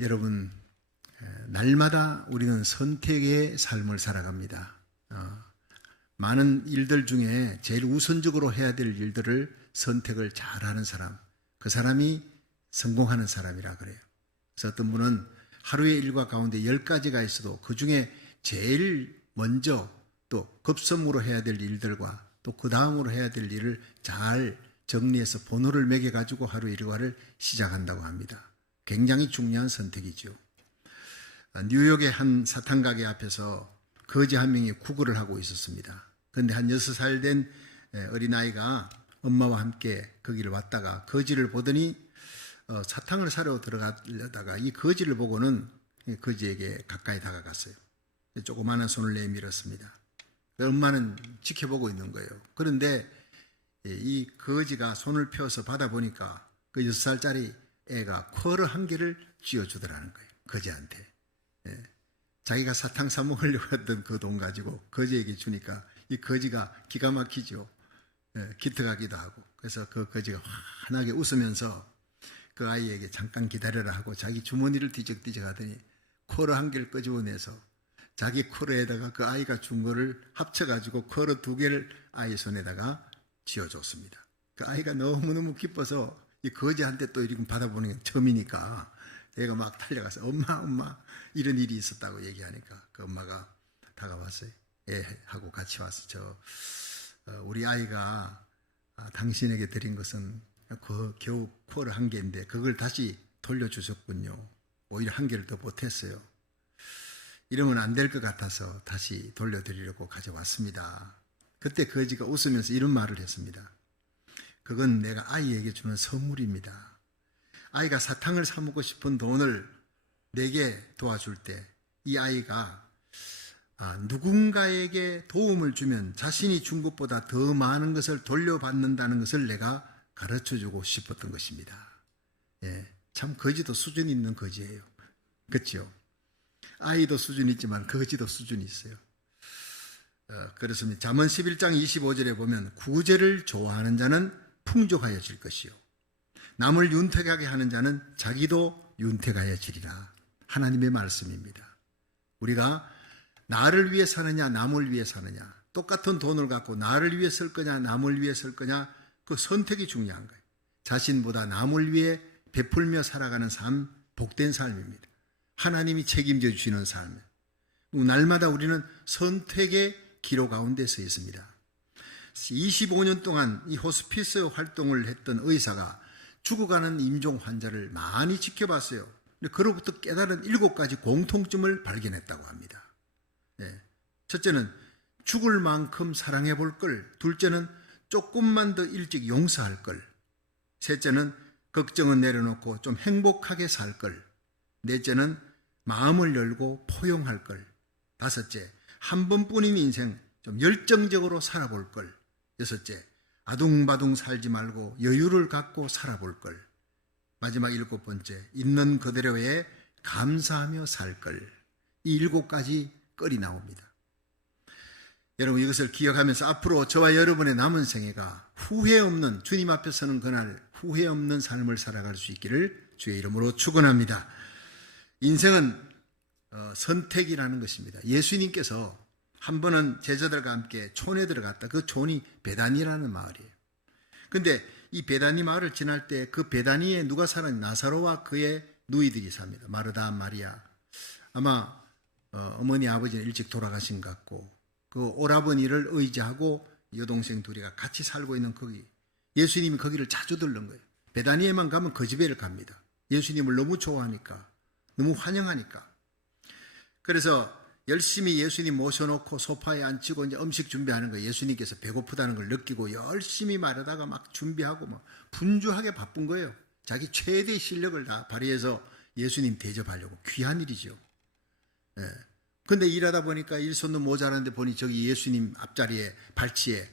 여러분, 날마다 우리는 선택의 삶을 살아갑니다. 많은 일들 중에 제일 우선적으로 해야 될 일들을 선택을 잘하는 사람, 그 사람이 성공하는 사람이라 그래요. 그래서 어떤 분은 하루의 일과 가운데 10가지가 있어도 그 중에 제일 먼저 또 급선무로 해야 될 일들과 또 그 다음으로 해야 될 일을 잘 정리해서 번호를 매겨가지고 하루 일과를 시작한다고 합니다. 굉장히 중요한 선택이죠. 뉴욕의 한 사탕 가게 앞에서 거지 한 명이 구걸을 하고 있었습니다. 그런데 한 6살 된 어린아이가 엄마와 함께 거기를 왔다가 거지를 보더니 사탕을 사러 들어가려다가 이 거지를 보고는 거지에게 가까이 다가갔어요. 조그마한 손을 내밀었습니다. 엄마는 지켜보고 있는 거예요. 그런데 이 거지가 손을 펴서 받아보니까 그 6살짜리 애가 쿼러 한 개를 쥐어주더라는 거예요. 거지한테. 자기가 사탕 사 먹으려고 했던 그 돈 가지고 거지에게 주니까 이 거지가 기가 막히죠. 기특하기도 하고. 그래서 그 거지가 환하게 웃으면서 그 아이에게 잠깐 기다려라 하고 자기 주머니를 뒤적뒤적 하더니 쿼러 한 개를 끄집어내서 자기 쿼러에다가 그 아이가 준 거를 합쳐가지고 쿼러 2개를 아이 손에다가 쥐어줬습니다. 그 아이가 너무너무 기뻐서 이 거지한테 또 이렇게 받아보는 게 처음이니까 얘가 막 달려가서 엄마 이런 일이 있었다고 얘기하니까 그 엄마가 다가왔어요. 하고 같이 와서 우리 아이가 당신에게 드린 것은 겨우 쿼러 한 개인데 그걸 다시 돌려주셨군요. 오히려 한 개를 더 보탰어요. 이러면 안 될 것 같아서 다시 돌려드리려고 가져왔습니다. 그때 거지가 웃으면서 이런 말을 했습니다. 그건 내가 아이에게 주는 선물입니다. 아이가 사탕을 사 먹고 싶은 돈을 내게 도와줄 때 이 아이가 누군가에게 도움을 주면 자신이 준 것보다 더 많은 것을 돌려받는다는 것을 내가 가르쳐주고 싶었던 것입니다. 참 거지도 수준 있는 거지예요. 그렇죠? 아이도 수준이 있지만 거지도 수준이 있어요. 그렇습니다. 잠언 11장 25절에 보면 구제를 좋아하는 자는 풍족하여질 것이요 남을 윤택하게 하는 자는 자기도 윤택하여지리라. 하나님의 말씀입니다. 우리가 나를 위해 사느냐 남을 위해 사느냐, 똑같은 돈을 갖고 나를 위해 쓸 거냐 남을 위해 쓸 거냐, 그 선택이 중요한 거예요. 자신보다 남을 위해 베풀며 살아가는 삶, 복된 삶입니다. 하나님이 책임져 주시는 삶. 날마다 우리는 선택의 기로 가운데 서 있습니다. 25년 동안 이 호스피스 활동을 했던 의사가 죽어가는 임종 환자를 많이 지켜봤어요. 그로부터 깨달은 7가지 공통점을 발견했다고 합니다. 첫째는 죽을 만큼 사랑해 볼 걸, 둘째는 조금만 더 일찍 용서할 걸, 셋째는 걱정은 내려놓고 좀 행복하게 살 걸, 넷째는 마음을 열고 포용할 걸, 다섯째 한 번뿐인 인생 좀 열정적으로 살아볼 걸, 여섯째 아둥바둥 살지 말고 여유를 갖고 살아볼 걸, 마지막 7번째 있는 그대로에 감사하며 살 걸. 이 7가지 껄이 나옵니다. 여러분, 이것을 기억하면서 앞으로 저와 여러분의 남은 생애가 후회 없는, 주님 앞에 서는 그날 후회 없는 삶을 살아갈 수 있기를 주의 이름으로 축원합니다. 인생은 선택이라는 것입니다. 예수님께서 한 번은 제자들과 함께 촌에 들어갔다. 그 촌이 베다니라는 마을이에요. 그런데 이 베다니 마을을 지날 때 그 베다니에 누가 사는, 나사로와 그의 누이들이 삽니다. 마르다, 마리아. 아마 어머니 아버지는 일찍 돌아가신 것 같고 그 오라버니를 의지하고 여동생 둘이가 같이 살고 있는 거기, 예수님이 거기를 자주 들른 거예요. 베다니에만 가면 그 집에를 갑니다. 예수님을 너무 좋아하니까, 너무 환영하니까. 그래서 열심히 예수님 모셔놓고 소파에 앉히고 이제 음식 준비하는 거예요. 예수님께서 배고프다는 걸 느끼고 열심히 말하다가 막 준비하고 막 분주하게 바쁜 거예요. 자기 최대의 실력을 다 발휘해서 예수님 대접하려고. 귀한 일이죠. 근데 일하다 보니까 일손도 모자란데 보니 저기 예수님 앞자리에 발치에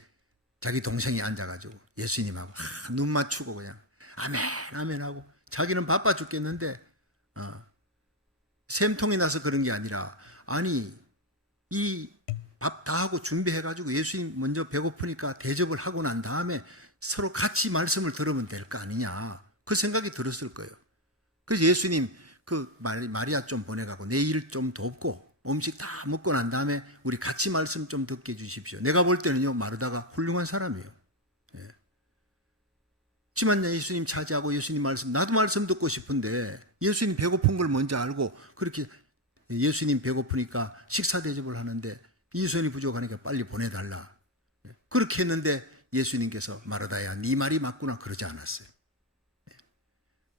자기 동생이 앉아가지고 예수님하고 눈 맞추고 그냥 아멘 아멘 하고, 자기는 바빠 죽겠는데 샘통이 나서 그런 게 아니라, 아니 이 밥 다 하고 준비해가지고 예수님 먼저 배고프니까 대접을 하고 난 다음에 서로 같이 말씀을 들으면 될 거 아니냐, 그 생각이 들었을 거예요. 그래서 예수님 마리아 좀 보내가고 내 일 좀 돕고 음식 다 먹고 난 다음에 우리 같이 말씀 좀 듣게 해주십시오. 내가 볼 때는요, 마르다가 훌륭한 사람이에요. 예. 하지만 예수님 차지하고 예수님 말씀, 나도 말씀 듣고 싶은데 예수님 배고픈 걸 먼저 알고 그렇게 예수님 배고프니까 식사 대접을 하는데 이손이 부족하니까 빨리 보내달라. 그렇게 했는데 예수님께서 마르다야, 네 말이 맞구나 그러지 않았어요.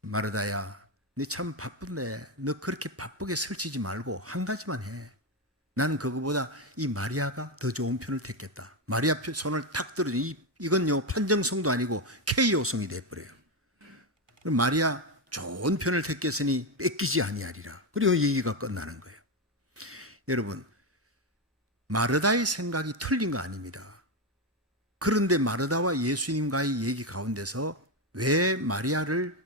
마르다야, 너 참 바쁜데 너 그렇게 바쁘게 설치지 말고 한 가지만 해. 나는 그거보다 이 마리아가 더 좋은 편을 택겠다. 마리아 손을 탁 들어줘. 이건요 판정성도 아니고 KO성이 돼버려요. 마리아 좋은 편을 택겠으니 뺏기지 아니하리라. 그리고 얘기가 끝나는 거예요. 여러분, 마르다의 생각이 틀린 거 아닙니다. 그런데 마르다와 예수님과의 얘기 가운데서 왜 마리아를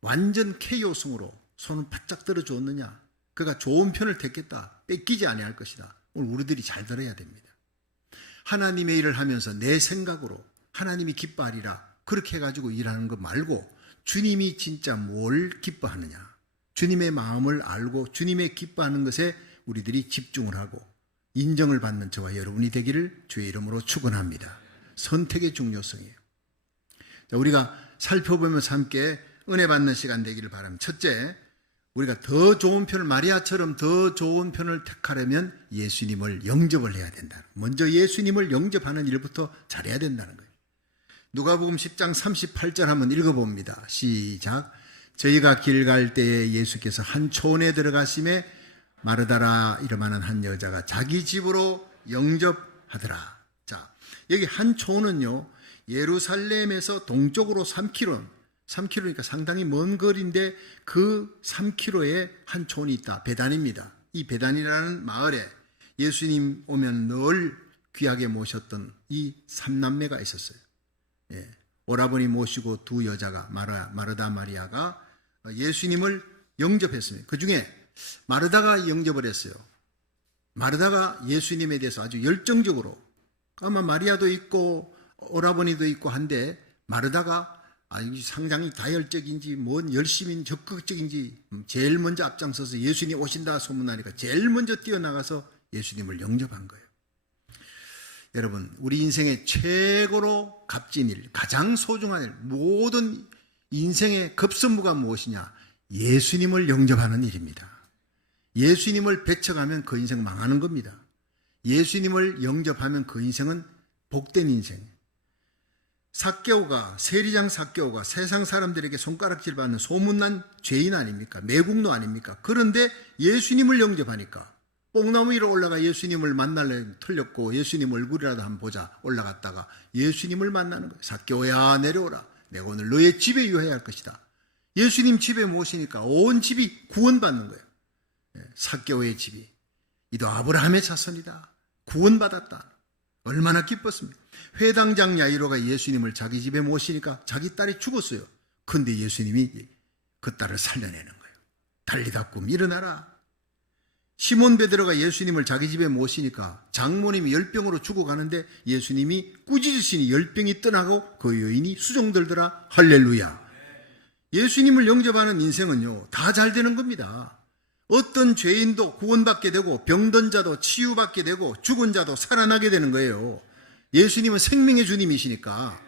완전 KO성으로 손을 바짝 들어줬느냐? 그가 좋은 편을 택겠다. 뺏기지 아니할 것이다. 오늘 우리들이 잘 들어야 됩니다. 하나님의 일을 하면서 내 생각으로 하나님이 기뻐하리라 그렇게 해가지고 일하는 거 말고 주님이 진짜 뭘 기뻐하느냐, 주님의 마음을 알고 주님의 기뻐하는 것에 우리들이 집중을 하고 인정을 받는 저와 여러분이 되기를 주의 이름으로 축원합니다. 선택의 중요성이에요. 자, 우리가 살펴보면서 함께 은혜 받는 시간 되기를 바랍니다. 첫째, 우리가 더 좋은 편을, 마리아처럼 더 좋은 편을 택하려면 예수님을 영접을 해야 된다. 먼저 예수님을 영접하는 일부터 잘해야 된다는 거예요. 누가복음 10장 38절 한번 읽어봅니다. 시작. 저희가 길 갈 때에 예수께서 한 촌에 들어가심에 마르다라 이름하는 한 여자가 자기 집으로 영접하더라. 자, 여기 한 촌은요, 예루살렘에서 동쪽으로 3km니까 상당히 먼 거리인데 그 3km에 한 촌이 있다. 베단입니다. 이 베단이라는 마을에 예수님 오면 늘 귀하게 모셨던 이 삼남매가 있었어요. 예, 오라버니 모시고 두 여자가 마르다 마리아가 예수님을 영접했습니다. 그 중에 마르다가 영접을 했어요. 마르다가 예수님에 대해서 아주 열정적으로, 아마 마리아도 있고 오라버니도 있고 한데 마르다가 상당히 다혈적인지 뭔 열심인 적극적인지 제일 먼저 앞장서서 예수님 오신다 소문나니까 제일 먼저 뛰어나가서 예수님을 영접한 거예요. 여러분, 우리 인생의 최고로 값진 일, 가장 소중한 일, 모든 인생의 급선무가 무엇이냐? 예수님을 영접하는 일입니다. 예수님을 배척하면 그 인생 망하는 겁니다. 예수님을 영접하면 그 인생은 복된 인생. 세리장 삭개오가 세상 사람들에게 손가락질 받는 소문난 죄인 아닙니까? 매국노 아닙니까? 그런데 예수님을 영접하니까 뽕나무 위로 올라가 예수님을 만날래 틀렸고 예수님 얼굴이라도 한번 보자 올라갔다가 예수님을 만나는 거예요. 삭개오야 내려오라. 내가 오늘 너의 집에 유하여야 할 것이다. 예수님 집에 모시니까 온 집이 구원받는 거예요. 삭개오의 집이. 이도 아브라함의 자손이다. 구원받았다. 얼마나 기뻤습니까? 회당장 야이로가 예수님을 자기 집에 모시니까 자기 딸이 죽었어요. 근데 예수님이 그 딸을 살려내는 거예요. 달리다 꿈 일어나라. 시몬 베드로가 예수님을 자기 집에 모시니까 장모님이 열병으로 죽어가는데 예수님이 꾸짖으시니 열병이 떠나고 그 여인이 수종들더라. 할렐루야. 예수님을 영접하는 인생은요, 다 잘 되는 겁니다. 어떤 죄인도 구원받게 되고 병든 자도 치유받게 되고 죽은 자도 살아나게 되는 거예요. 예수님은 생명의 주님이시니까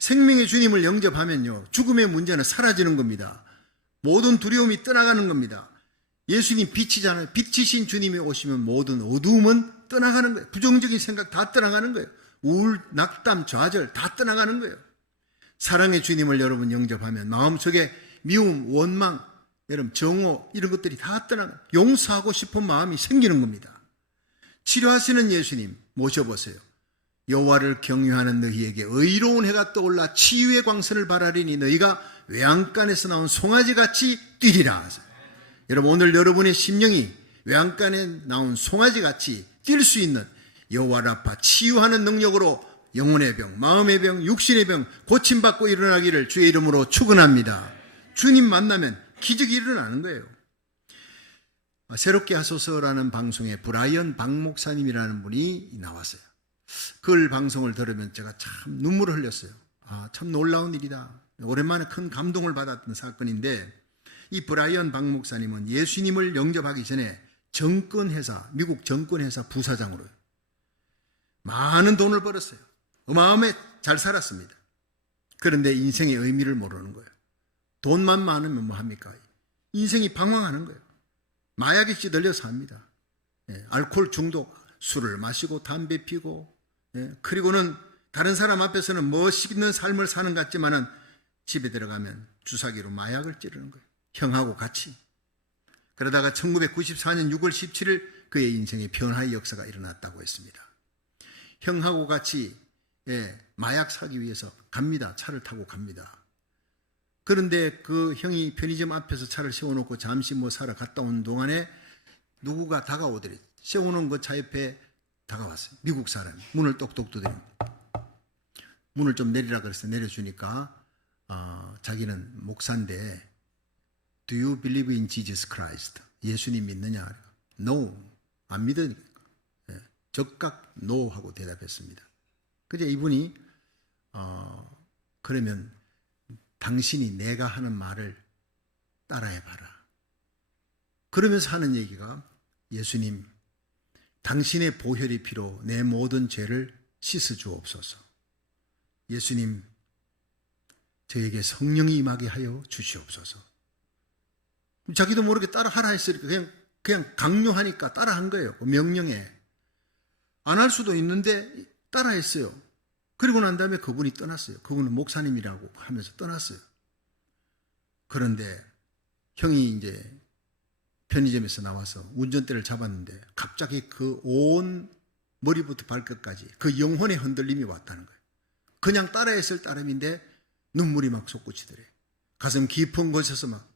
생명의 주님을 영접하면요, 죽음의 문제는 사라지는 겁니다. 모든 두려움이 떠나가는 겁니다. 예수님 빛이잖아요. 빛이신 주님이 오시면 모든 어두움은 떠나가는 거예요. 부정적인 생각 다 떠나가는 거예요. 우울, 낙담, 좌절 다 떠나가는 거예요. 사랑의 주님을 여러분 영접하면 마음속에 미움, 원망, 여러분 정오 이런 것들이 다 떠나가 용서하고 싶은 마음이 생기는 겁니다. 치료하시는 예수님 모셔보세요. 여호와를 경유하는 너희에게 의로운 해가 떠올라 치유의 광선을 발하리니 너희가 외양간에서 나온 송아지같이 뛰리라. 여러분, 오늘 여러분의 심령이 외양간에 나온 송아지같이 뛸 수 있는 여호와 라파 치유하는 능력으로 영혼의 병, 마음의 병, 육신의 병 고침받고 일어나기를 주의 이름으로 축원합니다. 주님 만나면 기적이 일어나는 거예요. 새롭게 하소서라는 방송에 브라이언 박 목사님이라는 분이 나왔어요. 그 방송을 들으면 제가 참 눈물을 흘렸어요. 참 놀라운 일이다. 오랜만에 큰 감동을 받았던 사건인데 이 브라이언 박 목사님은 예수님을 영접하기 전에 미국 정권회사 부사장으로 많은 돈을 벌었어요. 어마어마하게 잘 살았습니다. 그런데 인생의 의미를 모르는 거예요. 돈만 많으면 뭐 합니까? 인생이 방황하는 거예요. 마약에 찌들려 삽니다. 알코올 중독, 술을 마시고 담배 피고, 그리고는 다른 사람 앞에서는 멋있는 삶을 사는 것 같지만은 집에 들어가면 주사기로 마약을 찌르는 거예요. 형하고 같이. 그러다가 1994년 6월 17일 그의 인생의 변화의 역사가 일어났다고 했습니다. 형하고 같이 마약 사기 위해서 갑니다. 차를 타고 갑니다. 그런데 그 형이 편의점 앞에서 차를 세워놓고 잠시 뭐 사러 갔다 온 동안에 누구가 다가오더래. 세워놓은 그 차 옆에 다가왔어요. 미국 사람이. 문을 똑똑 두드립니다. 문을 좀 내리라 그래서 내려주니까 자기는 목사인데 Do you believe in Jesus Christ? 예수님 믿느냐? No. 안 믿으니까. 적각 no 하고 대답했습니다. 그제 이분이 그러면 당신이 내가 하는 말을 따라해봐라. 그러면서 하는 얘기가 예수님, 당신의 보혈이 피로 내 모든 죄를 씻어주옵소서. 예수님, 저에게 성령이 임하게 하여 주시옵소서. 자기도 모르게 따라하라 했으니까 그냥 강요하니까 따라한 거예요. 명령에. 안 할 수도 있는데 따라했어요. 그리고 난 다음에 그분이 떠났어요. 그분은 목사님이라고 하면서 떠났어요. 그런데 형이 이제 편의점에서 나와서 운전대를 잡았는데 갑자기 그 온 머리부터 발끝까지 그 영혼의 흔들림이 왔다는 거예요. 그냥 따라했을 따름인데 눈물이 막 솟구치더래. 가슴 깊은 곳에서 막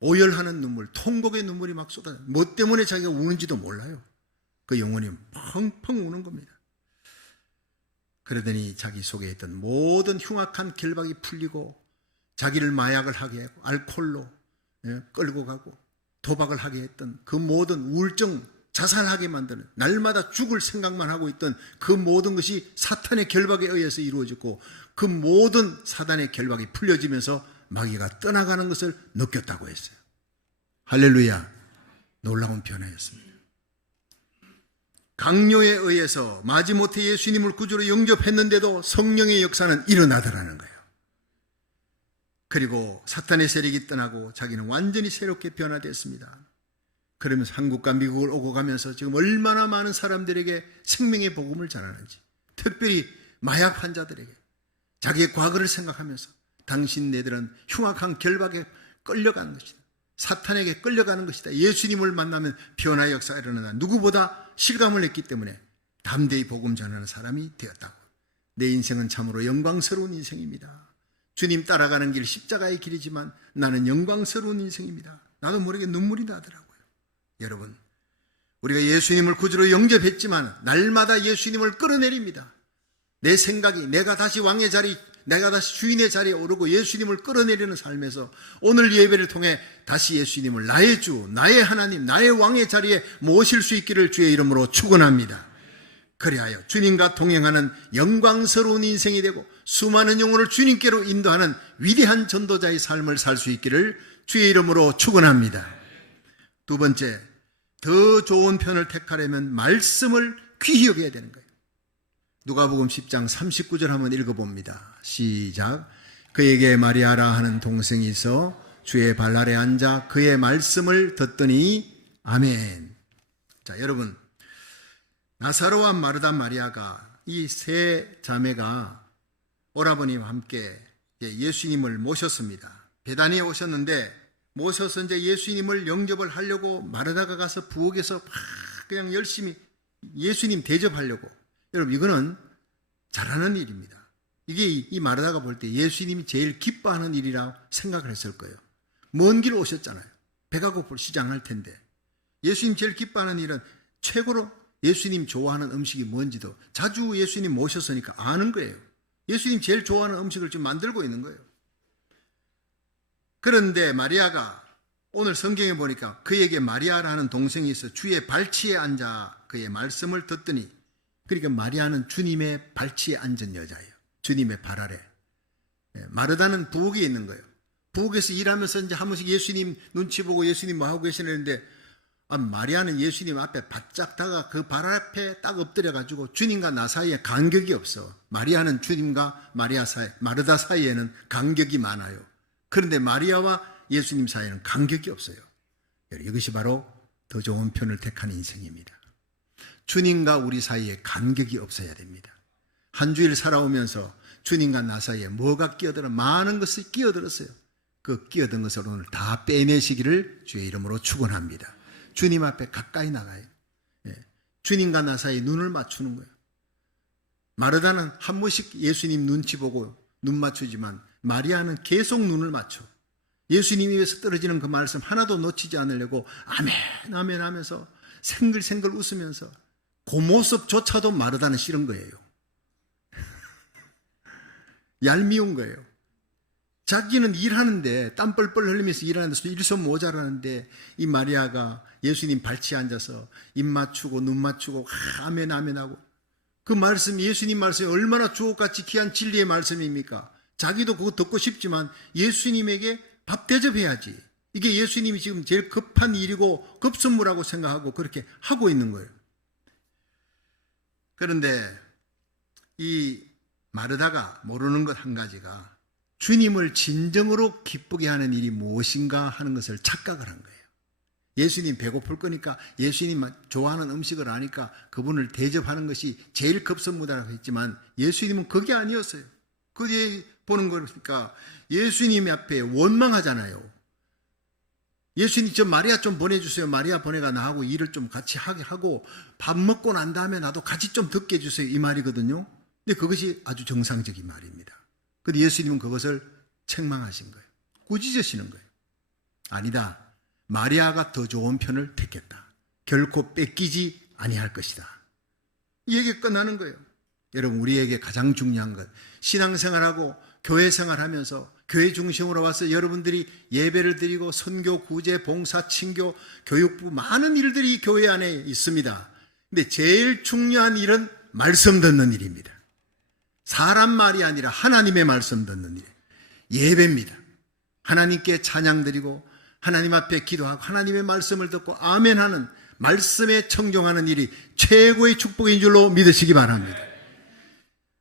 오열하는 눈물, 통곡의 눈물이 막 쏟아져. 뭐 때문에 자기가 우는지도 몰라요. 그 영혼이 펑펑 우는 겁니다. 그러더니 자기 속에 있던 모든 흉악한 결박이 풀리고 자기를 마약을 하게 하고 알코올로 끌고 가고 도박을 하게 했던 그 모든 우울증, 자살하게 만드는 날마다 죽을 생각만 하고 있던 그 모든 것이 사탄의 결박에 의해서 이루어졌고 그 모든 사단의 결박이 풀려지면서 마귀가 떠나가는 것을 느꼈다고 했어요. 할렐루야. 놀라운 변화였습니다. 강요에 의해서 마지못해 예수님을 구주로 영접했는데도 성령의 역사는 일어나더라는 거예요. 그리고 사탄의 세력이 떠나고 자기는 완전히 새롭게 변화됐습니다. 그러면서 한국과 미국을 오고 가면서 지금 얼마나 많은 사람들에게 생명의 복음을 전하는지, 특별히 마약 환자들에게 자기의 과거를 생각하면서 당신네들은 흉악한 결박에 끌려가는 것이다. 사탄에게 끌려가는 것이다. 예수님을 만나면 변화의 역사가 일어난다. 누구보다 실감을 했기 때문에 담대히 복음 전하는 사람이 되었다고. 내 인생은 참으로 영광스러운 인생입니다. 주님 따라가는 길 십자가의 길이지만 나는 영광스러운 인생입니다. 나도 모르게 눈물이 나더라고요. 여러분, 우리가 예수님을 구주로 영접했지만 날마다 예수님을 끌어내립니다. 내 생각이 내가 다시 왕의 자리, 내가 다시 주인의 자리에 오르고 예수님을 끌어내리는 삶에서 오늘 예배를 통해 다시 예수님을 나의 주, 나의 하나님, 나의 왕의 자리에 모실 수 있기를 주의 이름으로 축원합니다. 그리하여 주님과 동행하는 영광스러운 인생이 되고 수많은 영혼을 주님께로 인도하는 위대한 전도자의 삶을 살 수 있기를 주의 이름으로 축원합니다. 두 번째, 더 좋은 편을 택하려면 말씀을 귀히 여겨야 되는 거예요. 누가복음 10장 39절 한번 읽어봅니다. 시작. 그에게 마리아라 하는 동생이 있어 주의 발 아래 앉아 그의 말씀을 듣더니 아멘. 자, 여러분, 나사로와 마르다 마리아가 이 세 자매가 오라버니와 함께 예수님을 모셨습니다. 베다니에 오셨는데 모셔서 이제 예수님을 영접을 하려고 마르다가 가서 부엌에서 막 그냥 열심히 예수님 대접하려고. 여러분, 이거는 잘하는 일입니다. 이게 이 마르다가 볼 때 예수님이 제일 기뻐하는 일이라고 생각을 했을 거예요. 먼 길 오셨잖아요. 배가 고플 시장할 텐데. 예수님 제일 기뻐하는 일은 최고로 예수님 좋아하는 음식이 뭔지도 자주 예수님 모셨으니까 아는 거예요. 예수님 제일 좋아하는 음식을 지금 만들고 있는 거예요. 그런데 마리아가 오늘 성경에 보니까 그에게 마리아라는 동생이 있어 주의 발치에 앉아 그의 말씀을 듣더니, 그러니까 마리아는 주님의 발치에 앉은 여자예요. 주님의 발 아래. 마르다는 부엌에 있는 거예요. 부엌에서 일하면서 이제 한 번씩 예수님 눈치 보고 예수님 뭐 하고 계시는데, 마리아는 예수님 앞에 바짝 다가 그 발 앞에 딱 엎드려가지고 주님과 나 사이에 간격이 없어. 마리아는 주님과 마르다 사이에는 간격이 많아요. 그런데 마리아와 예수님 사이에는 간격이 없어요. 이것이 바로 더 좋은 편을 택한 인생입니다. 주님과 우리 사이에 간격이 없어야 됩니다. 한 주일 살아오면서 주님과 나 사이에 뭐가 끼어들어? 많은 것이 끼어들었어요. 그 끼어든 것을 오늘 다 빼내시기를 주의 이름으로 축원합니다. 주님 앞에 가까이 나가요. 주님과 나 사이에 눈을 맞추는 거예요. 마르다는 한 번씩 예수님 눈치 보고 눈 맞추지만 마리아는 계속 눈을 맞춰. 예수님 입에서 떨어지는 그 말씀 하나도 놓치지 않으려고 아멘 아멘 하면서 생글생글 웃으면서 그 모습조차도 마르다는 싫은 거예요. 얄미운 거예요. 자기는 일하는데 땀 뻘뻘 흘리면서 일하는데 일손 모자라는데 이 마리아가 예수님 발치에 앉아서 입 맞추고 눈 맞추고 아멘 아멘 하고 그 말씀이 예수님 말씀이 얼마나 주옥같이 귀한 진리의 말씀입니까? 자기도 그거 듣고 싶지만 예수님에게 밥 대접해야지. 이게 예수님이 지금 제일 급한 일이고 급선무라고 생각하고 그렇게 하고 있는 거예요. 그런데 이 마르다가 모르는 것 한 가지가 주님을 진정으로 기쁘게 하는 일이 무엇인가 하는 것을 착각을 한 거예요. 예수님 배고플 거니까 예수님 좋아하는 음식을 아니까 그분을 대접하는 것이 제일 급선무다라고 했지만 예수님은 그게 아니었어요. 그 뒤에 보는 거니까 예수님 앞에 원망하잖아요. 예수님 저 마리아 좀 보내주세요. 마리아 보내가 나하고 일을 좀 같이 하게 하고 밥 먹고 난 다음에 나도 같이 좀 듣게 해주세요. 이 말이거든요. 근데 그것이 아주 정상적인 말입니다. 근데 예수님은 그것을 책망하신 거예요. 꾸짖으시는 거예요. 아니다. 마리아가 더 좋은 편을 택했다. 결코 뺏기지 아니할 것이다. 이 얘기 끝나는 거예요. 여러분 우리에게 가장 중요한 것 신앙생활하고 교회생활하면서 교회 중심으로 와서 여러분들이 예배를 드리고 선교, 구제, 봉사, 친교, 교육부 많은 일들이 교회 안에 있습니다. 근데 제일 중요한 일은 말씀 듣는 일입니다. 사람 말이 아니라 하나님의 말씀 듣는 일. 예배입니다. 하나님께 찬양 드리고 하나님 앞에 기도하고 하나님의 말씀을 듣고 아멘하는 말씀에 청종하는 일이 최고의 축복인 줄로 믿으시기 바랍니다.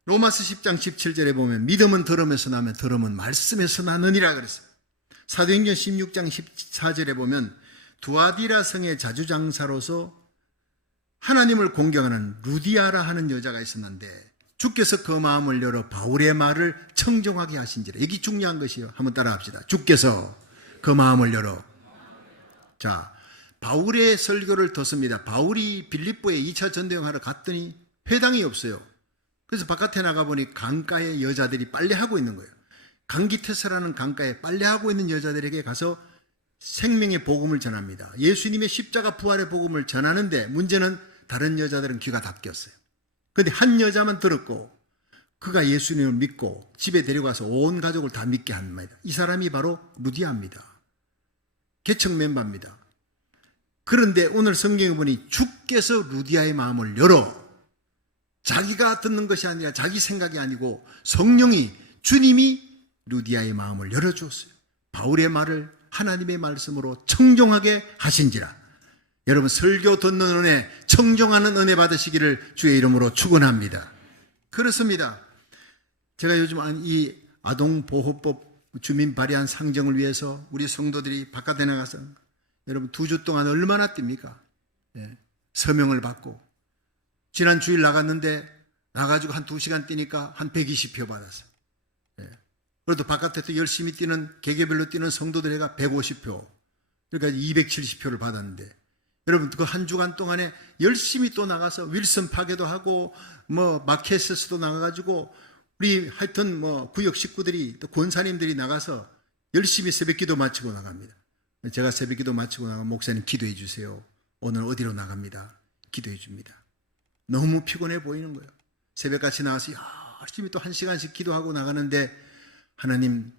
로마서 10장 17절에 보면 믿음은 들음에서 나면 들음은 말씀에서 나느니라 그랬어요. 사도행전 16장 14절에 보면 두아디라 성의 자주장사로서 하나님을 공경하는 루디아라 하는 여자가 있었는데 주께서 그 마음을 열어 바울의 말을 청종하게 하신지라. 여기 중요한 것이요. 한번 따라합시다. 주께서 그 마음을 열어. 자, 바울의 설교를 듣습니다. 바울이 빌립보에 2차 전도여행하러 갔더니 회당이 없어요. 그래서 바깥에 나가보니 강가에 여자들이 빨래하고 있는 거예요. 강기테스라는 강가에 빨래하고 있는 여자들에게 가서 생명의 복음을 전합니다. 예수님의 십자가 부활의 복음을 전하는데 문제는 다른 여자들은 귀가 닫혔어요. 그런데 한 여자만 들었고 그가 예수님을 믿고 집에 데려가서 온 가족을 다 믿게 합니다. 이 사람이 바로 루디아입니다. 개척 멤버입니다. 그런데 오늘 성경에 보니 주께서 루디아의 마음을 열어 자기가 듣는 것이 아니라 자기 생각이 아니고 성령이 주님이 루디아의 마음을 열어주었어요. 바울의 말을 하나님의 말씀으로 청종하게 하신지라. 여러분 설교 듣는 은혜, 청종하는 은혜 받으시기를 주의 이름으로 축원합니다. 그렇습니다. 제가 요즘 이 아동보호법 주민 발의안 상정을 위해서 우리 성도들이 바깥에 나가서 여러분 2주 동안 얼마나 뜁니까? 서명을 받고 지난 주일 나갔는데 나가지고 한 2시간 뛰니까 한 120표 받았어요. 그래도 바깥에서 열심히 뛰는 개개별로 뛰는 성도들에게 150표 그러니까 270표를 받았는데 여러분 그 한 주간 동안에 열심히 또 나가서 윌슨 파괴도 하고 뭐 마켓에서도 나가가지고 우리 하여튼 뭐 구역 식구들이 또 권사님들이 나가서 열심히 새벽기도 마치고 나갑니다. 제가 새벽기도 마치고 나가면 목사님 기도해 주세요. 오늘 어디로 나갑니다. 기도해 줍니다. 너무 피곤해 보이는 거예요. 새벽같이 나와서 열심히 또 1시간씩 기도하고 나가는데 하나님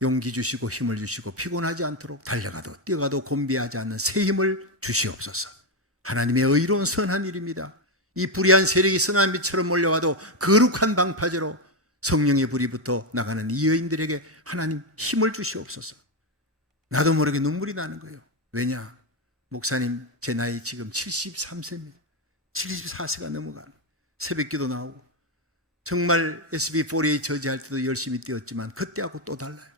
용기 주시고 힘을 주시고 피곤하지 않도록 달려가도 뛰어가도 곤비하지 않는 새 힘을 주시옵소서. 하나님의 의로운 선한 일입니다. 이 불의한 세력이 선한 빛처럼 몰려와도 거룩한 방파제로 성령의 불이 붙어 나가는 이 여인들에게 하나님 힘을 주시옵소서. 나도 모르게 눈물이 나는 거예요. 왜냐? 목사님, 제 나이 지금 73세입니다. 74세가 넘어가는 새벽기도 나오고 정말 SB48 저지할 때도 열심히 뛰었지만 그때하고 또 달라요.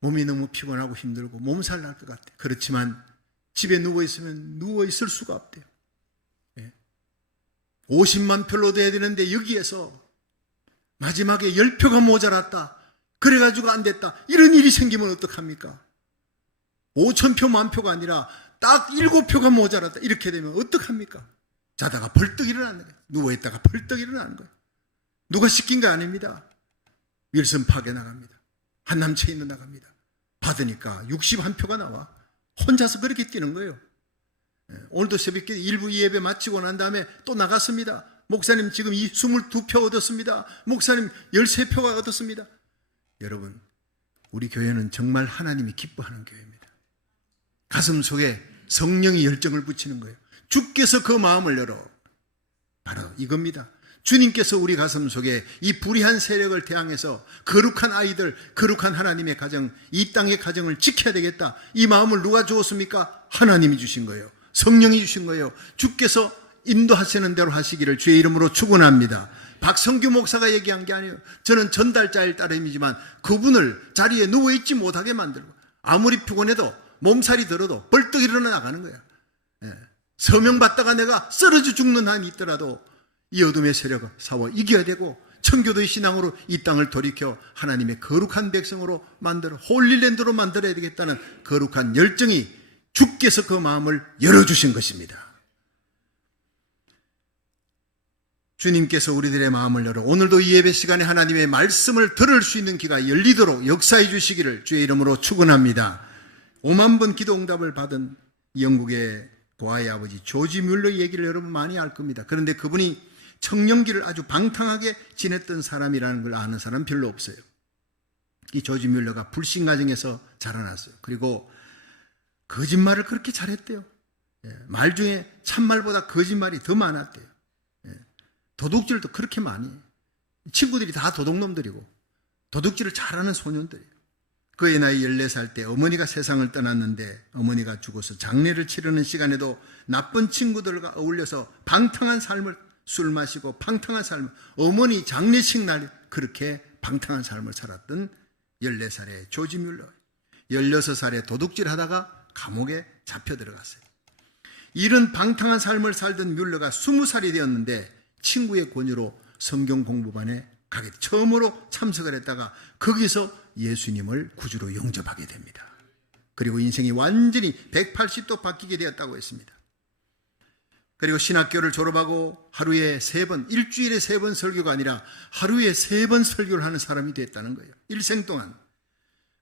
몸이 너무 피곤하고 힘들고 몸살 날 것 같아요. 그렇지만 집에 누워있으면 누워있을 수가 없대요. 50만 표로 돼야 되는데 여기에서 마지막에 10표가 모자랐다. 그래가지고 안 됐다. 이런 일이 생기면 어떡합니까? 5,000표, 10,000표가 아니라 딱 7표가 모자랐다. 이렇게 되면 어떡합니까? 자다가 벌떡 일어나는 거예요. 누워있다가 벌떡 일어나는 거예요. 누가 시킨 거 아닙니다. 윌슨 파괴 나갑니다. 한남 체인도 나갑니다. 받으니까 61표가 나와. 혼자서 그렇게 뛰는 거예요. 오늘도 새벽에 1부 2예배 마치고 난 다음에 또 나갔습니다. 목사님 지금 22표 얻었습니다. 목사님 13표가 얻었습니다. 여러분, 우리 교회는 정말 하나님이 기뻐하는 교회입니다. 가슴 속에 성령이 열정을 붙이는 거예요. 주께서 그 마음을 열어. 바로 이겁니다. 주님께서 우리 가슴 속에 이 불의한 세력을 대항해서 거룩한 아이들, 거룩한 하나님의 가정, 이 땅의 가정을 지켜야 되겠다. 이 마음을 누가 주었습니까? 하나님이 주신 거예요. 성령이 주신 거예요. 주께서 인도하시는 대로 하시기를 주의 이름으로 축원합니다. 박성규 목사가 얘기한 게 아니에요. 저는 전달자일 따름이지만 그분을 자리에 누워있지 못하게 만들고 아무리 피곤해도 몸살이 들어도 벌떡 일어나 나가는 거야. 서명 받다가 내가 쓰러져 죽는 한이 있더라도 이 어둠의 세력을 싸워 이겨야 되고 청교도의 신앙으로 이 땅을 돌이켜 하나님의 거룩한 백성으로 만들어 홀리랜드로 만들어야 되겠다는 거룩한 열정이 주께서 그 마음을 열어주신 것입니다. 주님께서 우리들의 마음을 열어 오늘도 이 예배 시간에 하나님의 말씀을 들을 수 있는 귀가 열리도록 역사해 주시기를 주의 이름으로 축원합니다. 5만 번 기도 응답을 받은 영국의 고아의 아버지 조지 뮬러 얘기를 여러분 많이 알 겁니다. 그런데 그분이 청년기를 아주 방탕하게 지냈던 사람이라는 걸 아는 사람 별로 없어요. 이 조지 뮬러가 불신 가정에서 자라났어요. 그리고 거짓말을 그렇게 잘했대요. 말 중에 참말보다 거짓말이 더 많았대요. 도둑질도 그렇게 많이 해요. 친구들이 다 도둑놈들이고 도둑질을 잘하는 소년들이에요. 그의 나이 14살 때 어머니가 세상을 떠났는데 어머니가 죽어서 장례를 치르는 시간에도 나쁜 친구들과 어울려서 방탕한 삶을 술 마시고 방탕한 삶을 어머니 장례식 날 그렇게 방탕한 삶을 살았던 14살의 조지 뮬러 16살에 도둑질 하다가 감옥에 잡혀 들어갔어요. 이런 방탕한 삶을 살던 뮬러가 20살이 되었는데 친구의 권유로 성경 공부반에 가게 처음으로 참석을 했다가 거기서 예수님을 구주로 영접하게 됩니다. 그리고 인생이 완전히 180도 바뀌게 되었다고 했습니다. 그리고 신학교를 졸업하고 하루에 3번, 일주일에 3번 설교가 아니라 하루에 3번 설교를 하는 사람이 됐다는 거예요. 일생 동안.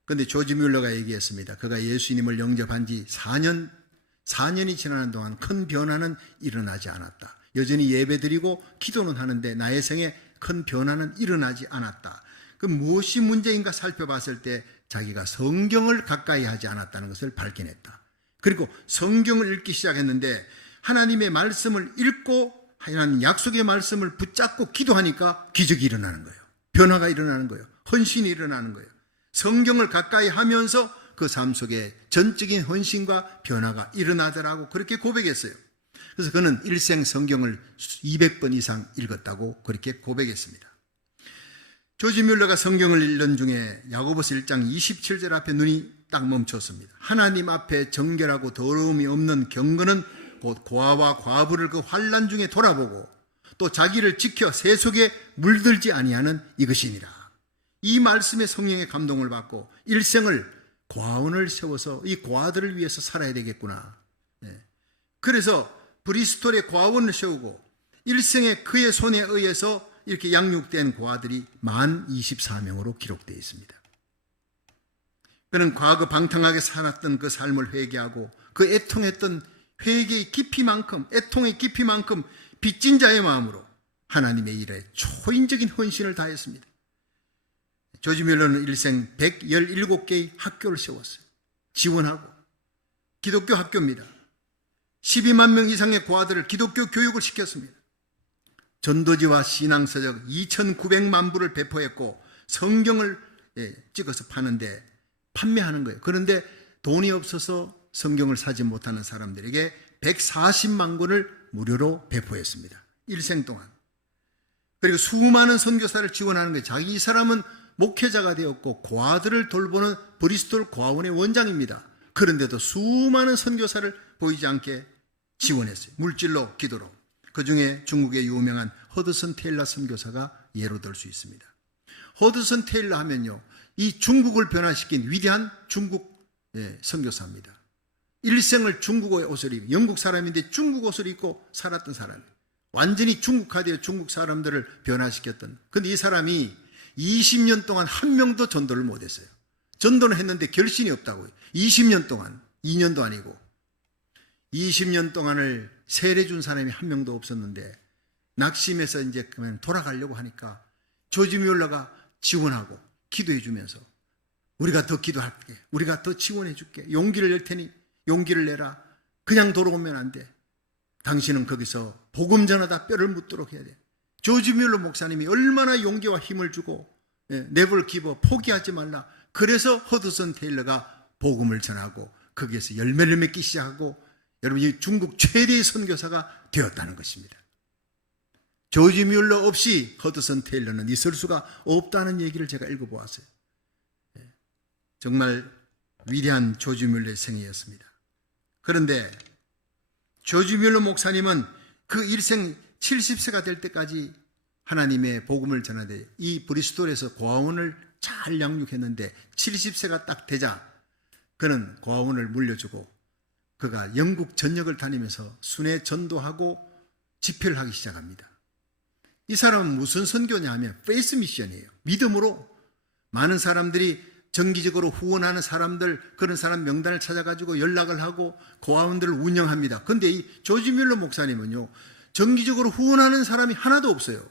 그런데 조지 뮬러가 얘기했습니다. 그가 예수님을 영접한 지 4년이 지나는 동안 큰 변화는 일어나지 않았다. 여전히 예배드리고 기도는 하는데 나의 생에 큰 변화는 일어나지 않았다. 그 무엇이 문제인가 살펴봤을 때 자기가 성경을 가까이 하지 않았다는 것을 발견했다. 그리고 성경을 읽기 시작했는데 하나님의 말씀을 읽고 하나님 약속의 말씀을 붙잡고 기도하니까 기적이 일어나는 거예요. 변화가 일어나는 거예요. 헌신이 일어나는 거예요. 성경을 가까이 하면서 그 삶 속에 전적인 헌신과 변화가 일어나더라고 그렇게 고백했어요. 그래서 그는 일생 성경을 200번 이상 읽었다고 그렇게 고백했습니다. 조지 뮬러가 성경을 읽는 중에 야고보서 1장 27절 앞에 눈이 딱 멈췄습니다. 하나님 앞에 정결하고 더러움이 없는 경건은 곧 고아와 과부를 그 환난 중에 돌아보고 또 자기를 지켜 세속에 물들지 아니하는 이것이니라. 이 말씀에 성령의 감동을 받고 일생을 과원을 세워서 이 고아들을 위해서 살아야 되겠구나. 그래서 브리스톨에 과원을 세우고 일생에 그의 손에 의해서 이렇게 양육된 고아들이 24명으로 기록되어 있습니다. 그는 과거 방탕하게 살았던 그 삶을 회개하고 그 애통했던 회개의 깊이만큼 애통의 깊이만큼 빚진 자의 마음으로 하나님의 일에 초인적인 헌신을 다했습니다. 조지 뮬러는 일생 117개의 학교를 세웠어요. 지원하고 기독교 학교입니다. 12만 명 이상의 고아들을 기독교 교육을 시켰습니다. 전도지와 신앙서적 2,900만 부를 배포했고 성경을 찍어서 판매하는 거예요. 그런데 돈이 없어서 성경을 사지 못하는 사람들에게 140만 권을 무료로 배포했습니다. 일생 동안. 그리고 수많은 선교사를 지원하는 거예요. 이 사람은 목회자가 되었고 고아들을 돌보는 브리스톨 고아원의 원장입니다. 그런데도 수많은 선교사를 보이지 않게 지원했어요. 물질로, 기도로. 그중에 중국의 유명한 허드슨 테일러 선교사가 예로 들 수 있습니다. 허드슨 테일러 하면요, 이 중국을 변화시킨 위대한 중국 선교사입니다. 일생을 중국어의 옷을 입고, 영국 사람인데 중국 옷을 입고 살았던 사람이에요. 완전히 중국화되어 중국 사람들을 변화시켰던. 근데 이 사람이 20년 동안 한 명도 전도를 못했어요. 전도는 했는데 결신이 없다고요. 20년 동안, 2년도 아니고 20년 동안을 세례 준 사람이 한 명도 없었는데 낙심해서 이제 그러면 돌아가려고 하니까 조지 뮬러가 지원하고 기도해 주면서 우리가 더 기도할게, 우리가 더 지원해 줄게, 용기를 낼 테니 용기를 내라, 그냥 돌아오면 안 돼, 당신은 거기서 복음 전하다 뼈를 묻도록 해야 돼. 조지 뮬러 목사님이 얼마나 용기와 힘을 주고 네버 기버, 포기하지 말라. 그래서 허드슨 테일러가 복음을 전하고 거기에서 열매를 맺기 시작하고 여러분 이 중국 최대의 선교사가 되었다는 것입니다. 조지 뮬러 없이 허드슨 테일러는 있을 수가 없다는 얘기를 제가 읽어보았어요. 정말 위대한 조지 뮬러의 생애였습니다. 그런데 조지 뮬러 목사님은 그 일생 70세가 될 때까지 하나님의 복음을 전하되 이 브리스톨에서 고아원을 잘 양육했는데 70세가 딱 되자 그는 고아원을 물려주고 그가 영국 전역을 다니면서 순회 전도하고 집회를 하기 시작합니다. 이 사람은 무슨 선교냐 하면 페이스 미션이에요. 믿음으로 많은 사람들이 정기적으로 후원하는 사람들, 그런 사람 명단을 찾아가지고 연락을 하고 고아원들을 운영합니다. 그런데 이 조지 뮬러 목사님은요, 정기적으로 후원하는 사람이 하나도 없어요.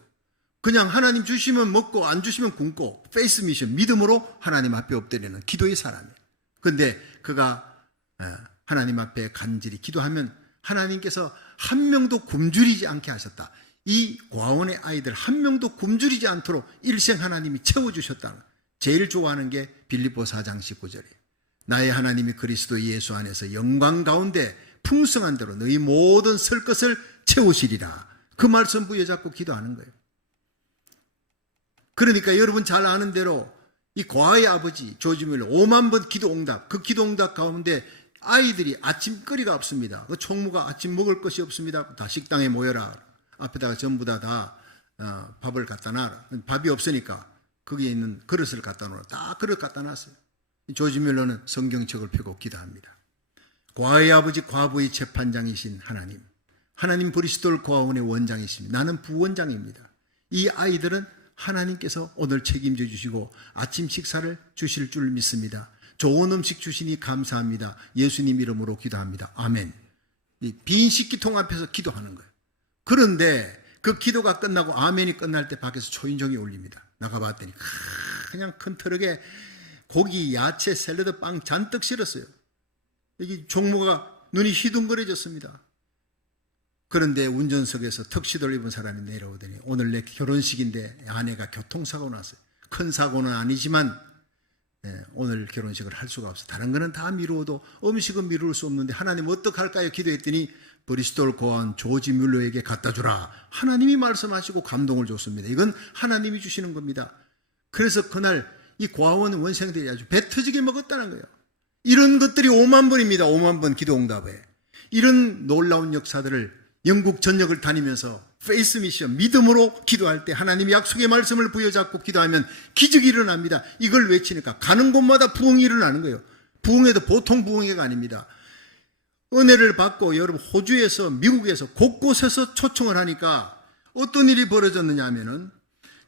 그냥 하나님 주시면 먹고 안 주시면 굶고 페이스 미션, 믿음으로 하나님 앞에 엎드리는 기도의 사람이에요. 그런데 그가 하나님 앞에 간절히 기도하면 하나님께서 한 명도 굶주리지 않게 하셨다. 이 고아원의 아이들 한 명도 굶주리지 않도록 일생 하나님이 채워주셨다는, 제일 좋아하는 게 빌립보 4장 19절이에요. 나의 하나님이 그리스도 예수 안에서 영광 가운데 풍성한 대로 너희 모든 설 것을 채우시리라. 그 말씀 부여잡고 기도하는 거예요. 그러니까 여러분 잘 아는 대로 이 고아의 아버지 조지 뮬러 5만 번 기도 응답, 그 기도 응답 가운데 아이들이 아침거리가 없습니다. 그 총무가 아침 먹을 것이 없습니다. 다 식당에 모여라. 앞에다가 전부 다 밥을 갖다 놔라. 밥이 없으니까 거기에 있는 그릇을 갖다 놓으라. 다 그릇 갖다 놨어요. 조지 뮬러는 성경책을 펴고 기도합니다. 고아의 아버지 과부의 재판장이신 하나님, 하나님 브리스톨 고아원의 원장이십니다. 나는 부원장입니다. 이 아이들은 하나님께서 오늘 책임져 주시고 아침 식사를 주실 줄 믿습니다. 좋은 음식 주시니 감사합니다. 예수님 이름으로 기도합니다. 아멘. 이 빈 식기통 앞에서 기도하는 거예요. 그런데 그 기도가 끝나고 아멘이 끝날 때 밖에서 초인종이 울립니다. 나가봤더니 그냥 큰 트럭에 고기, 야채, 샐러드, 빵 잔뜩 실었어요. 여기 종무가 눈이 휘둥그레졌습니다. 그런데 운전석에서 턱시도를 입은 사람이 내려오더니 오늘 내 결혼식인데 아내가 교통사고 났어요. 큰 사고는 아니지만 오늘 결혼식을 할 수가 없어. 다른 거는 다 미루어도 음식은 미룰 수 없는데 하나님 어떡할까요? 기도했더니 브리스톨 고아원 조지 뮬러에게 갖다 주라. 하나님이 말씀하시고 감동을 줬습니다. 이건 하나님이 주시는 겁니다. 그래서 그날 이 고아원 원생들이 아주 배 터지게 먹었다는 거예요. 이런 것들이 5만 번입니다. 5만 번 기도 응답에. 이런 놀라운 역사들을 영국 전역을 다니면서 페이스 미션, 믿음으로 기도할 때 하나님이 약속의 말씀을 부여잡고 기도하면 기적이 일어납니다. 이걸 외치니까 가는 곳마다 부흥이 일어나는 거예요. 부흥회도 보통 부흥회가 아닙니다. 은혜를 받고 여러분 호주에서 미국에서 곳곳에서 초청을 하니까 어떤 일이 벌어졌느냐 하면은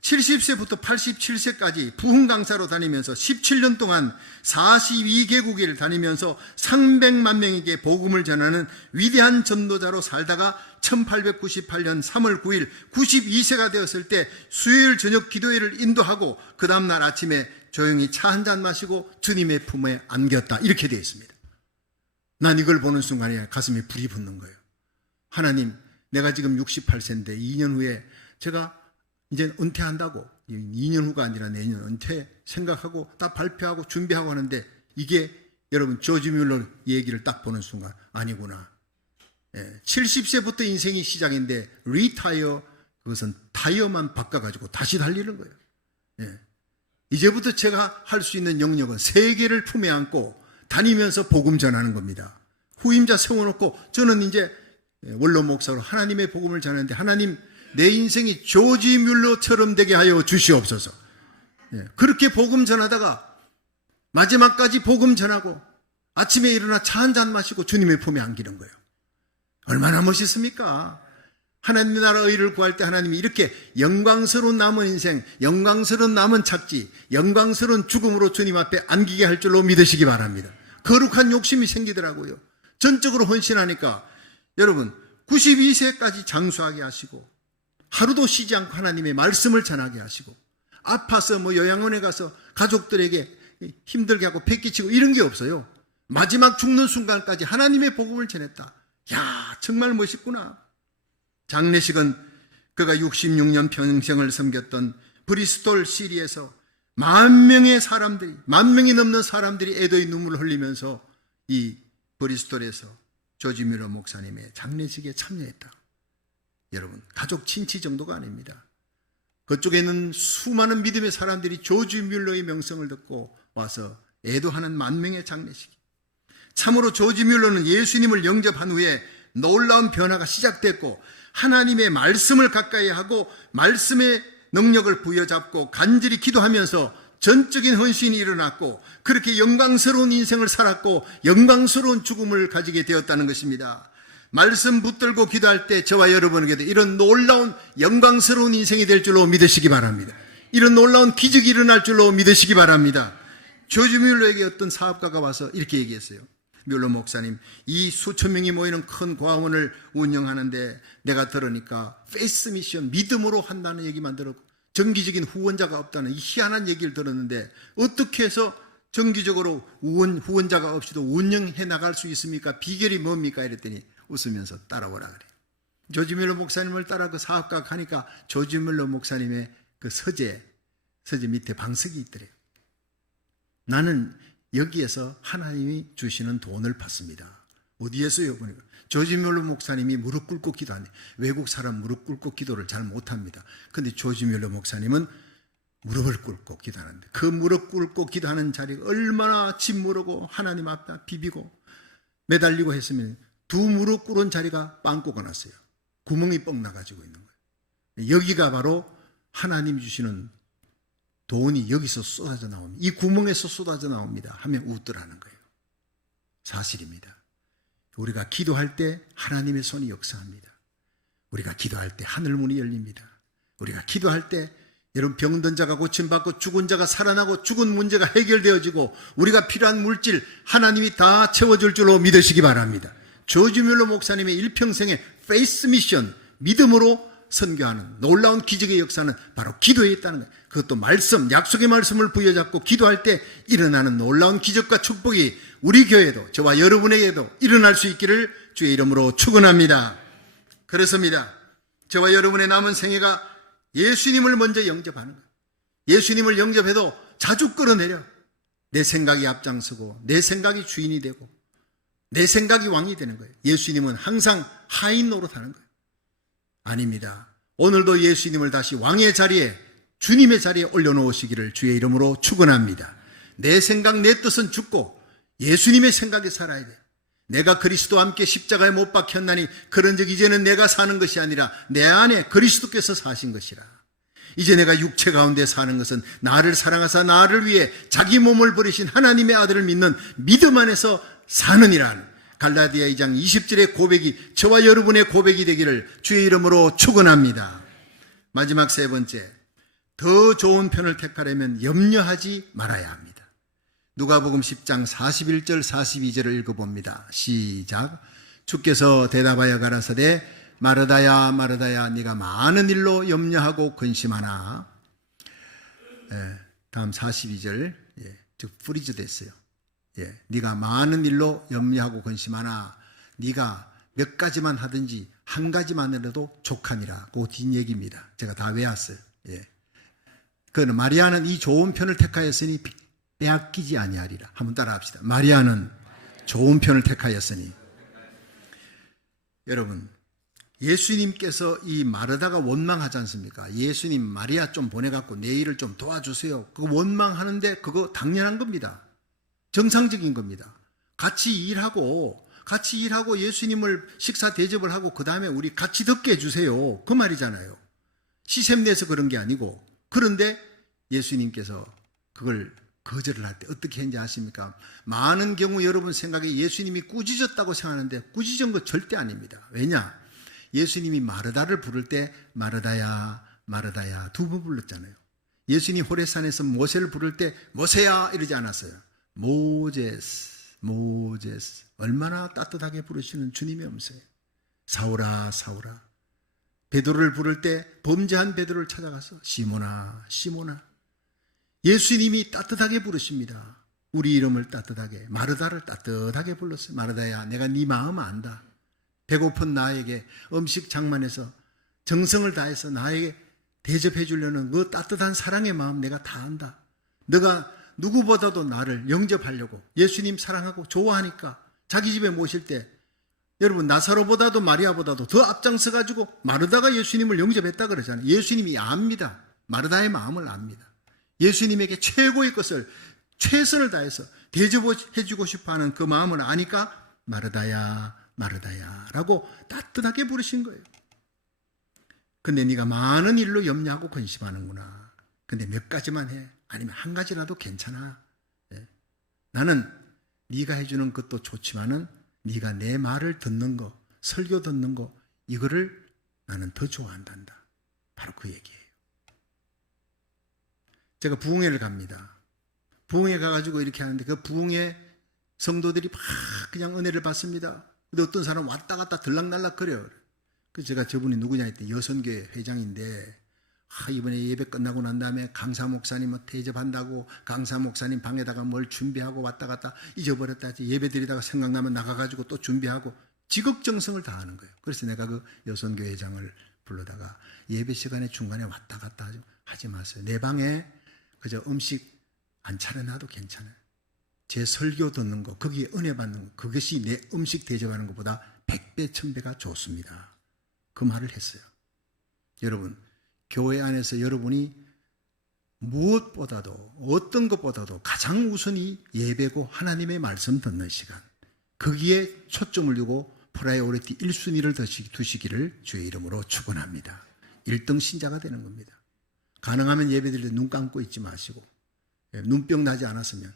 70세부터 87세까지 부흥 강사로 다니면서 17년 동안 42개국을 다니면서 300만 명에게 복음을 전하는 위대한 전도자로 살다가 1898년 3월 9일 92세가 되었을 때 수요일 저녁 기도회를 인도하고 그 다음날 아침에 조용히 차 한 잔 마시고 주님의 품에 안겼다. 이렇게 되어 있습니다. 난 이걸 보는 순간에 가슴에 불이 붙는 거예요. 하나님, 내가 지금 68세인데 2년 후에 제가 이제 은퇴한다고 2년 후가 아니라 내년 은퇴 생각하고 딱 발표하고 준비하고 하는데 이게 여러분 조지 뮬러 얘기를 딱 보는 순간 아니구나. 70세부터 인생이 시작인데 리타이어 그것은 타이어만 바꿔가지고 다시 달리는 거예요. 이제부터 제가 할 수 있는 영역은 세계를 품에 안고 다니면서 복음 전하는 겁니다. 후임자 세워놓고 저는 이제 원로 목사로 하나님의 복음을 전하는데 하나님 내 인생이 조지 뮬러처럼 되게 하여 주시옵소서. 그렇게 복음 전하다가 마지막까지 복음 전하고 아침에 일어나 차 한 잔 마시고 주님의 품에 안기는 거예요. 얼마나 멋있습니까? 하나님의 나라 의를 구할 때 하나님이 이렇게 영광스러운 남은 인생, 영광스러운 남은 착지, 영광스러운 죽음으로 주님 앞에 안기게 할 줄로 믿으시기 바랍니다. 거룩한 욕심이 생기더라고요. 전적으로 헌신하니까 여러분 92세까지 장수하게 하시고 하루도 쉬지 않고 하나님의 말씀을 전하게 하시고 아파서 요양원에 가서 가족들에게 힘들게 하고 폐끼치고 이런 게 없어요. 마지막 죽는 순간까지 하나님의 복음을 전했다. 야, 정말 멋있구나. 장례식은 그가 66년 평생을 섬겼던 브리스톨 시리에서 만 명이 넘는 사람들이 애도의 눈물을 흘리면서 이 브리스톨에서 조지 뮬러 목사님의 장례식에 참여했다. 여러분, 가족 친치 정도가 아닙니다. 그쪽에는 수많은 믿음의 사람들이 조지 뮬러의 명성을 듣고 와서 애도하는 만 명의 장례식. 참으로 조지 뮬러는 예수님을 영접한 후에 놀라운 변화가 시작됐고 하나님의 말씀을 가까이 하고 말씀의 능력을 부여잡고 간절히 기도하면서 전적인 헌신이 일어났고 그렇게 영광스러운 인생을 살았고 영광스러운 죽음을 가지게 되었다는 것입니다. 말씀 붙들고 기도할 때 저와 여러분에게도 이런 놀라운 영광스러운 인생이 될 줄로 믿으시기 바랍니다. 이런 놀라운 기적이 일어날 줄로 믿으시기 바랍니다. 조지 뮬러에게 어떤 사업가가 와서 이렇게 얘기했어요. 뮬러 목사님, 이 수천 명이 모이는 큰 고아원을 운영하는데 내가 들으니까 페이스 미션, 믿음으로 한다는 얘기만 들었고 정기적인 후원자가 없다는 이 희한한 얘기를 들었는데 어떻게 해서 정기적으로 후원자가 없이도 운영해 나갈 수 있습니까? 비결이 뭡니까? 이랬더니 웃으면서 따라오라 그래요. 조지 뮬러 목사님을 따라 그 사업가가 가니까 조지 뮬러 목사님의 그 서재 밑에 방석이 있더래요. 나는 여기에서 하나님이 주시는 돈을 받습니다. 어디에서요? 보니까 조지 뮬러 목사님이 무릎 꿇고 기도하네. 외국 사람 무릎 꿇고 기도를 잘 못합니다. 근데 조지 뮬러 목사님은 무릎을 꿇고 기도하는데 그 무릎 꿇고 기도하는 자리가 얼마나 짓무르고 하나님 앞에 비비고 매달리고 했으면 두 무릎 꿇은 자리가 빵꾸가 났어요. 구멍이 뻥 나가지고 있는 거예요. 여기가 바로 하나님 주시는 돈이 여기서 쏟아져 나옵니다. 이 구멍에서 쏟아져 나옵니다 하면 웃더라는 거예요. 사실입니다. 우리가 기도할 때 하나님의 손이 역사합니다. 우리가 기도할 때 하늘문이 열립니다. 우리가 기도할 때 여러분 병든 자가 고침받고 죽은 자가 살아나고 죽은 문제가 해결되어지고 우리가 필요한 물질 하나님이 다 채워줄 줄로 믿으시기 바랍니다. 조지 뮬러 목사님의 일평생의 페이스 미션, 믿음으로 선교하는 놀라운 기적의 역사는 바로 기도에 있다는 거예요. 그것도 말씀, 약속의 말씀을 부여잡고 기도할 때 일어나는 놀라운 기적과 축복이 우리 교회도 저와 여러분에게도 일어날 수 있기를 주의 이름으로 축원합니다. 그렇습니다. 저와 여러분의 남은 생애가 예수님을 먼저 영접하는 거예요. 예수님을 영접해도 자주 끌어내려 내 생각이 앞장서고 내 생각이 주인이 되고 내 생각이 왕이 되는 거예요. 예수님은 항상 하인 노릇하는 거예요. 아닙니다. 오늘도 예수님을 다시 왕의 자리에 주님의 자리에 올려놓으시기를 주의 이름으로 축원합니다. 내 생각 내 뜻은 죽고 예수님의 생각에 살아야 돼요. 내가 그리스도와 함께 십자가에 못 박혔나니 그런즉 이제는 내가 사는 것이 아니라 내 안에 그리스도께서 사신 것이라. 이제 내가 육체 가운데 사는 것은 나를 사랑하사 나를 위해 자기 몸을 버리신 하나님의 아들을 믿는 믿음 안에서 사느니라. 갈라디아 2장 20절의 고백이 저와 여러분의 고백이 되기를 주의 이름으로 축원합니다. 마지막 세 번째, 더 좋은 편을 택하려면 염려하지 말아야 합니다. 누가복음 10장 41절 42절을 읽어봅니다. 시작. 주께서 대답하여 가라사대 마르다야 마르다야 네가 많은 일로 염려하고 근심하나. 다음 42절 즉 프리즈 됐어요. 네가 많은 일로 염려하고 근심하나 네가 몇 가지만 하든지 한 가지만 해도 족하니라. 그 뒷얘기입니다. 제가 다 외웠어요. 예. 그는 마리아는 이 좋은 편을 택하였으니 빼앗기지 아니하리라. 한번 따라합시다. 마리아는 좋은 편을 택하였으니. 여러분, 예수님께서 이 마르다가 원망하지 않습니까? 예수님 마리아 좀 보내갖고 내 일을 좀 도와주세요. 그거 원망하는데 그거 당연한 겁니다. 정상적인 겁니다. 같이 일하고 예수님을 식사 대접을 하고 그 다음에 우리 같이 듣게 해주세요. 그 말이잖아요. 시샘내서 그런 게 아니고. 그런데 예수님께서 그걸 거절을 할 때 어떻게 했는지 아십니까? 많은 경우 여러분 생각에 예수님이 꾸짖었다고 생각하는데 꾸짖은 거 절대 아닙니다. 왜냐? 예수님이 마르다를 부를 때 마르다야 마르다야 두 번 불렀잖아요. 예수님 호레산에서 모세를 부를 때 모세야 이러지 않았어요. 모제스 모제스. 얼마나 따뜻하게 부르시는 주님의 음성이에요. 사울아 사울아. 베드로를 부를 때 범죄한 베드로를 찾아가서 시몬아 시몬아. 예수님이 따뜻하게 부르십니다. 우리 이름을 따뜻하게, 마르다를 따뜻하게 불렀어요. 마르다야, 내가 네 마음 안다. 배고픈 나에게 음식 장만해서 정성을 다해서 나에게 대접해 주려는 그 따뜻한 사랑의 마음 내가 다 안다. 너가 누구보다도 나를 영접하려고 예수님 사랑하고 좋아하니까 자기 집에 모실 때 여러분 나사로보다도 마리아보다도 더 앞장서 가지고 마르다가 예수님을 영접했다 그러잖아요. 예수님이 압니다. 마르다의 마음을 압니다. 예수님에게 최고의 것을 최선을 다해서 대접해 주고 싶어하는 그 마음을 아니까 마르다야 마르다야 라고 따뜻하게 부르신 거예요. 근데 네가 많은 일로 염려하고 근심하는구나. 근데 몇 가지만 해. 아니면 한 가지라도 괜찮아. 예. 나는 네가 해주는 것도 좋지만은 네가 내 말을 듣는 거, 설교 듣는 거 이거를 나는 더 좋아한단다. 바로 그 얘기예요. 제가 부흥회를 갑니다. 부흥회 가가지고 이렇게 하는데 그 부흥회 성도들이 막 그냥 은혜를 받습니다. 근데 어떤 사람 왔다 갔다 들락날락 거려요. 그래서 제가 저분이 누구냐 했더니 여선교회 회장인데 이번에 예배 끝나고 난 다음에 강사 목사님 대접한다고 강사 목사님 방에다가 뭘 준비하고 왔다 갔다 잊어버렸다 하지 예배 드리다가 생각나면 나가가지고 또 준비하고 지극정성을 다하는 거예요. 그래서 내가 그 여선교회 회장을 불러다가 예배 시간에 중간에 왔다 갔다 하지 마세요. 내 방에 그저 음식 안 차려놔도 괜찮아요. 제 설교 듣는 거, 거기에 은혜 받는 거, 그것이 내 음식 대접하는 것보다 100배, 1000배가 좋습니다. 그 말을 했어요. 여러분, 교회 안에서 여러분이 무엇보다도 어떤 것보다도 가장 우선이 예배고 하나님의 말씀 듣는 시간, 거기에 초점을 두고 프라이오리티 1순위를 두시기를 주의 이름으로 축원합니다. 1등 신자가 되는 겁니다. 가능하면 예배 드릴 때 눈 감고 있지 마시고 눈병 나지 않았으면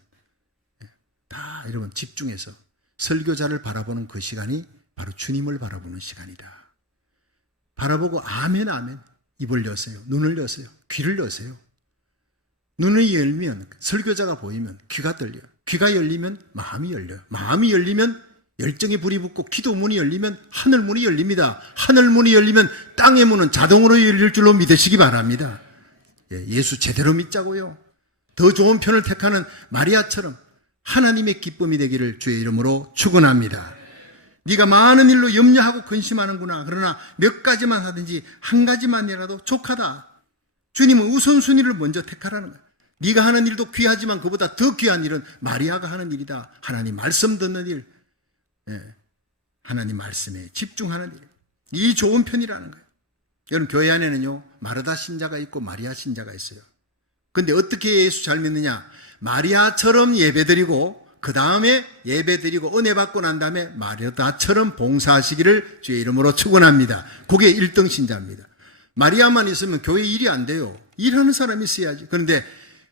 다 여러분 집중해서 설교자를 바라보는 그 시간이 바로 주님을 바라보는 시간이다. 바라보고 아멘 아멘 입을 여세요. 눈을 여세요. 귀를 여세요. 눈을 열면 설교자가 보이면 귀가 들려요. 귀가 열리면 마음이 열려요. 마음이 열리면 열정의 불이 붙고 기도 문이 열리면 하늘 문이 열립니다. 하늘 문이 열리면 땅의 문은 자동으로 열릴 줄로 믿으시기 바랍니다. 예수 제대로 믿자고요. 더 좋은 편을 택하는 마리아처럼 하나님의 기쁨이 되기를 주의 이름으로 축원합니다. 네가 많은 일로 염려하고 근심하는구나. 그러나 몇 가지만 하든지 한 가지만이라도 족하다. 주님은 우선순위를 먼저 택하라는 거야. 네가 하는 일도 귀하지만 그보다 더 귀한 일은 마리아가 하는 일이다. 하나님 말씀 듣는 일, 하나님 말씀에 집중하는 일, 이 좋은 편이라는 거예요. 여러분 교회 안에는요 마르다 신자가 있고 마리아 신자가 있어요. 근데 어떻게 예수 잘 믿느냐? 마리아처럼 예배드리고 그 다음에 예배드리고 은혜 받고 난 다음에 마르다처럼 봉사하시기를 주의 이름으로 축원합니다. 그게 1등 신자입니다. 마리아만 있으면 교회 일이 안 돼요. 일하는 사람이 있어야지. 그런데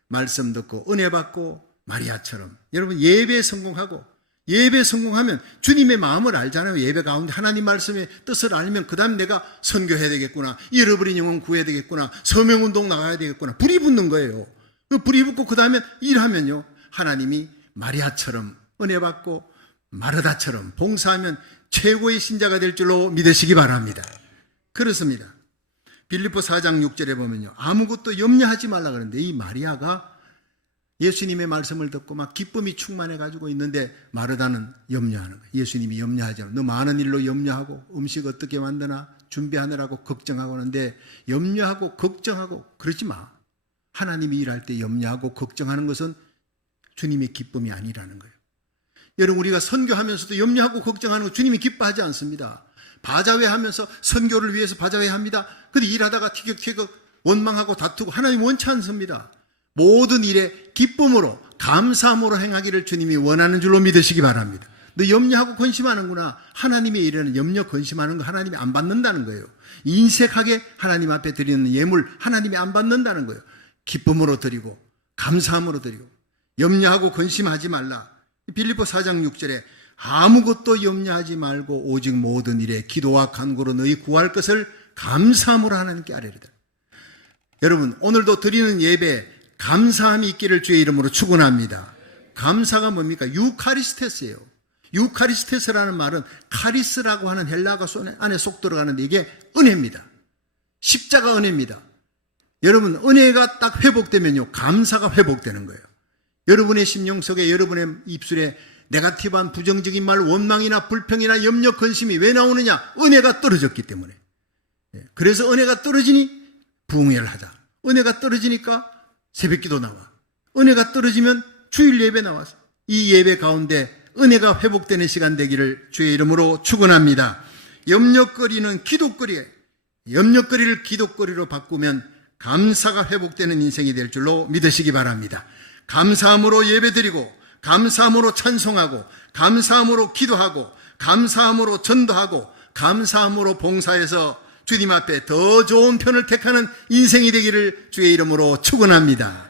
말씀 듣고 은혜 받고 마리아처럼 여러분 예배 성공하고 예배 성공하면 주님의 마음을 알잖아요. 예배 가운데 하나님 말씀의 뜻을 알면 그 다음 내가 선교해야 되겠구나. 잃어버린 영혼 구해야 되겠구나. 서명운동 나가야 되겠구나. 불이 붙는 거예요. 그 불이 붙고 그 다음에 일하면요. 하나님이 마리아처럼 은혜 받고 마르다처럼 봉사하면 최고의 신자가 될 줄로 믿으시기 바랍니다. 그렇습니다. 빌립보 4장 6절에 보면요. 아무것도 염려하지 말라 그러는데 이 마리아가 예수님의 말씀을 듣고 막 기쁨이 충만해 가지고 있는데 마르다는 염려하는 거예요. 예수님이 염려하지 않아. 너 많은 일로 염려하고 음식 어떻게 만드나 준비하느라고 걱정하고 하는데 염려하고 걱정하고 그러지 마. 하나님이 일할 때 염려하고 걱정하는 것은 주님의 기쁨이 아니라는 거예요. 여러분, 우리가 선교하면서도 염려하고 걱정하는 거 주님이 기뻐하지 않습니다. 바자회 하면서 선교를 위해서 바자회 합니다. 근데 일하다가 티격태격 원망하고 다투고 하나님 원치 않습니다. 모든 일에 기쁨으로 감사함으로 행하기를 주님이 원하는 줄로 믿으시기 바랍니다. 너 염려하고 근심하는구나. 하나님의 일에는 염려 근심하는 거 하나님이 안 받는다는 거예요. 인색하게 하나님 앞에 드리는 예물 하나님이 안 받는다는 거예요. 기쁨으로 드리고 감사함으로 드리고 염려하고 근심하지 말라. 빌립보 4장 6절에 아무것도 염려하지 말고 오직 모든 일에 기도와 간구로 너희 구할 것을 감사함으로 하나님께 아뢰리다. 여러분, 오늘도 드리는 예배 감사함이 있기를 주의 이름으로 축원합니다. 감사가 뭡니까? 유카리스테스예요. 유카리스테스라는 말은 카리스라고 하는 헬라어가 안에 쏙 들어가는데 이게 은혜입니다. 십자가 은혜입니다. 여러분, 은혜가 딱 회복되면요 감사가 회복되는 거예요. 여러분의 심령 속에, 여러분의 입술에 네거티브한 부정적인 말, 원망이나 불평이나 염려, 근심이 왜 나오느냐? 은혜가 떨어졌기 때문에. 그래서 은혜가 떨어지니 부흥회를 하자. 은혜가 떨어지니까 새벽기도 나와. 은혜가 떨어지면 주일 예배 나와서 이 예배 가운데 은혜가 회복되는 시간 되기를 주의 이름으로 축원합니다. 염려거리는 기도거리에, 염려거리를 기도거리로 바꾸면 감사가 회복되는 인생이 될 줄로 믿으시기 바랍니다. 감사함으로 예배드리고 감사함으로 찬송하고 감사함으로 기도하고 감사함으로 전도하고 감사함으로 봉사해서 주님 앞에 더 좋은 편을 택하는 인생이 되기를 주의 이름으로 축원합니다.